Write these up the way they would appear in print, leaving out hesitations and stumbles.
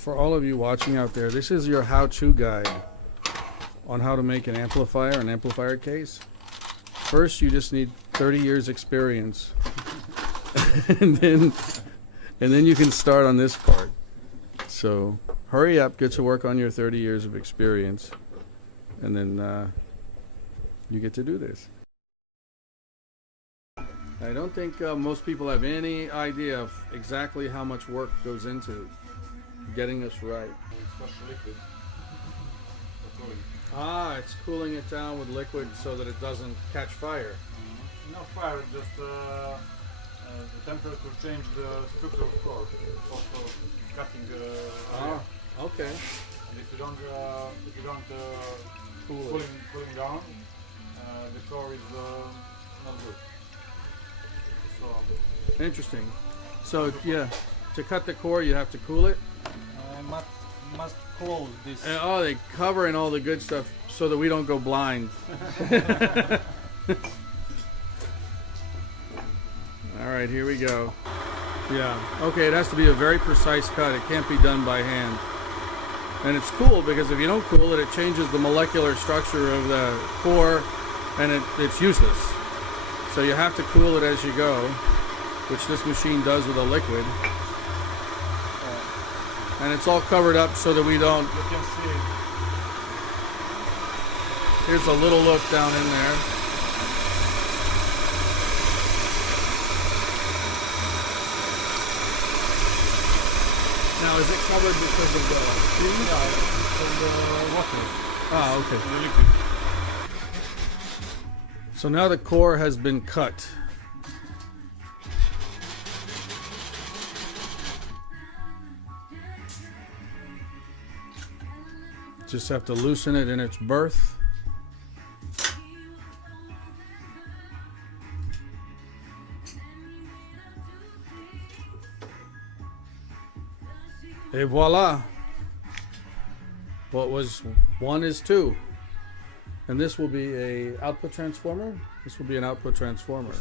for all of you watching out there, this is your how-to guide on how to make an amplifier case. First, you just need 30 years experience. and then you can start on this part. So hurry up, get to work on your 30 years of experience, and then you get to do this. I don't think most people have any idea of exactly how much work goes into getting this right. Ah, it's cooling it down with liquid so that it doesn't catch fire. No fire, just the temperature change the structure of core, also cutting Okay. And if you don't cooling down, the core is not good. So interesting. So yeah, to cut the core, you have to cool it. Must close this. And, oh, they cover in all the good stuff so that we don't go blind. All right, here we go. Yeah, okay, it has to be a very precise cut. It can't be done by hand. And it's cool because if you don't cool it, it changes the molecular structure of the core and it's useless. So you have to cool it as you go, which this machine does with a liquid. And it's all covered up so that we don't... You can see it. Here's a little look down in there. Now, is it covered because of the steam? Yeah, because of the water. Ah, okay. The liquid. So now the core has been cut. Just have to loosen it in its berth. Et voila! What was one is two. And this will be a output transformer. This will be an output transformer.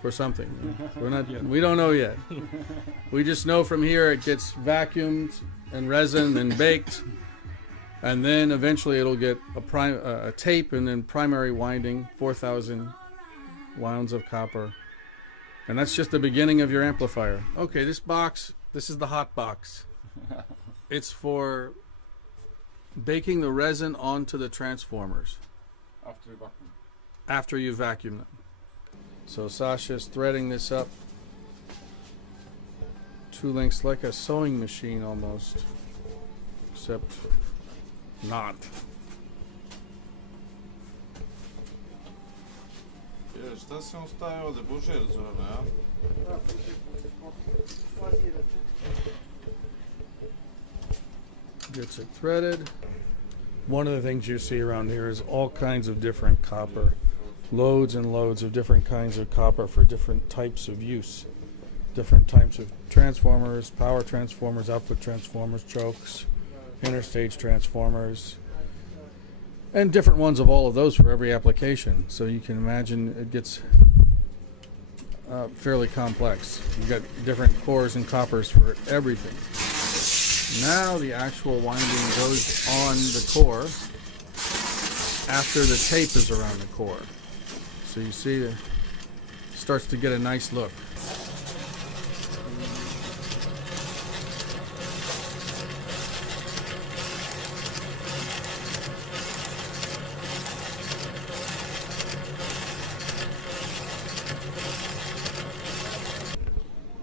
For something. We're not. We don't know yet. We just know from here it gets vacuumed and resin and baked. And then eventually it'll get a tape and then primary winding, 4,000 wounds of copper. And that's just the beginning of your amplifier. Okay, this box, this is the hot box. It's for baking the resin onto the transformers. After you vacuum them. So Sasha's threading this up. 2 lengths, like a sewing machine almost. Except... not. Šta se on stavio ovdje? Bužer zove, a? Gets it threaded. One of the things you see around here is all kinds of different copper. Loads and loads of different kinds of copper for different types of use. Different types of transformers, power transformers, output transformers, chokes, interstage transformers, and different ones of all of those for every application. So you can imagine it gets fairly complex. You've got different cores and coppers for everything. Now the actual winding goes on the core after the tape is around the core. So you see it starts to get a nice look.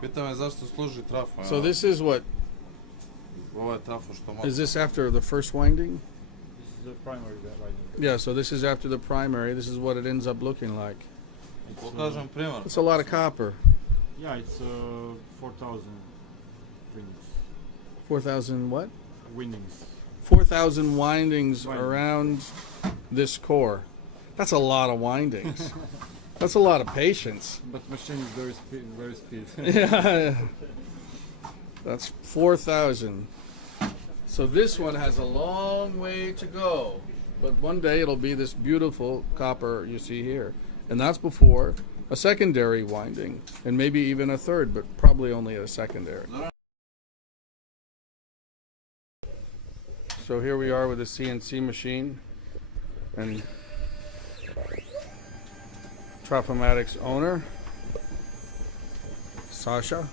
Pita me zašto služi trafo. So this is what? Ovo je trafo što može. Is this after the first winding? This is the primary winding. Yeah, so this is after the primary. This is what it ends up looking like. Pokažem primjer. It's a lot of copper. Yeah, it's 4,000 windings. 4,000 what? Windings. 4,000 windings around this core. That's a lot of windings. That's a lot of patience. But machine is very speed. Yeah. That's 4,000. So this one has a long way to go. But one day it'll be this beautiful copper you see here. And that's before a secondary winding. And maybe even a third, but probably only a secondary. So here we are with a CNC machine and Trafomatic's owner, Sasha.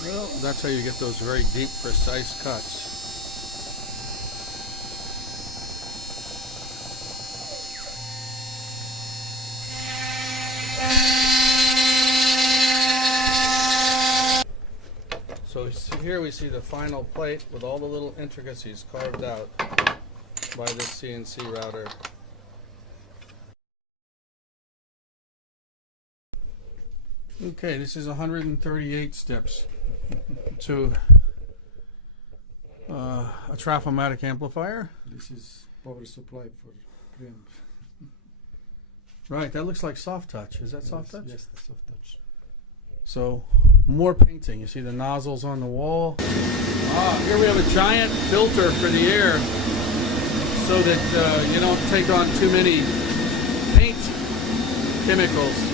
Well, that's how you get those very deep, precise cuts. So here we see the final plate with all the little intricacies carved out by this CNC router. Okay, this is 138 steps to a Trafomatic amplifier. This is power supply for preamp. Right, that looks like soft touch. Is that soft touch? Yes, the soft touch. So, more painting. You see the nozzles on the wall. Here we have a giant filter for the air so that you don't take on too many paint chemicals.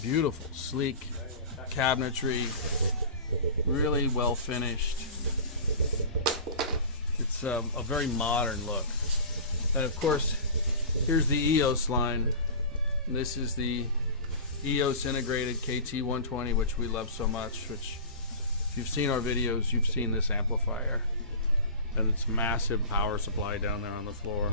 Beautiful, sleek cabinetry, really well finished. It's a very modern look. And of course, here's the EOS line. And this is the EOS integrated KT120, which we love so much, which if you've seen our videos, you've seen this amplifier. And it's massive power supply down there on the floor.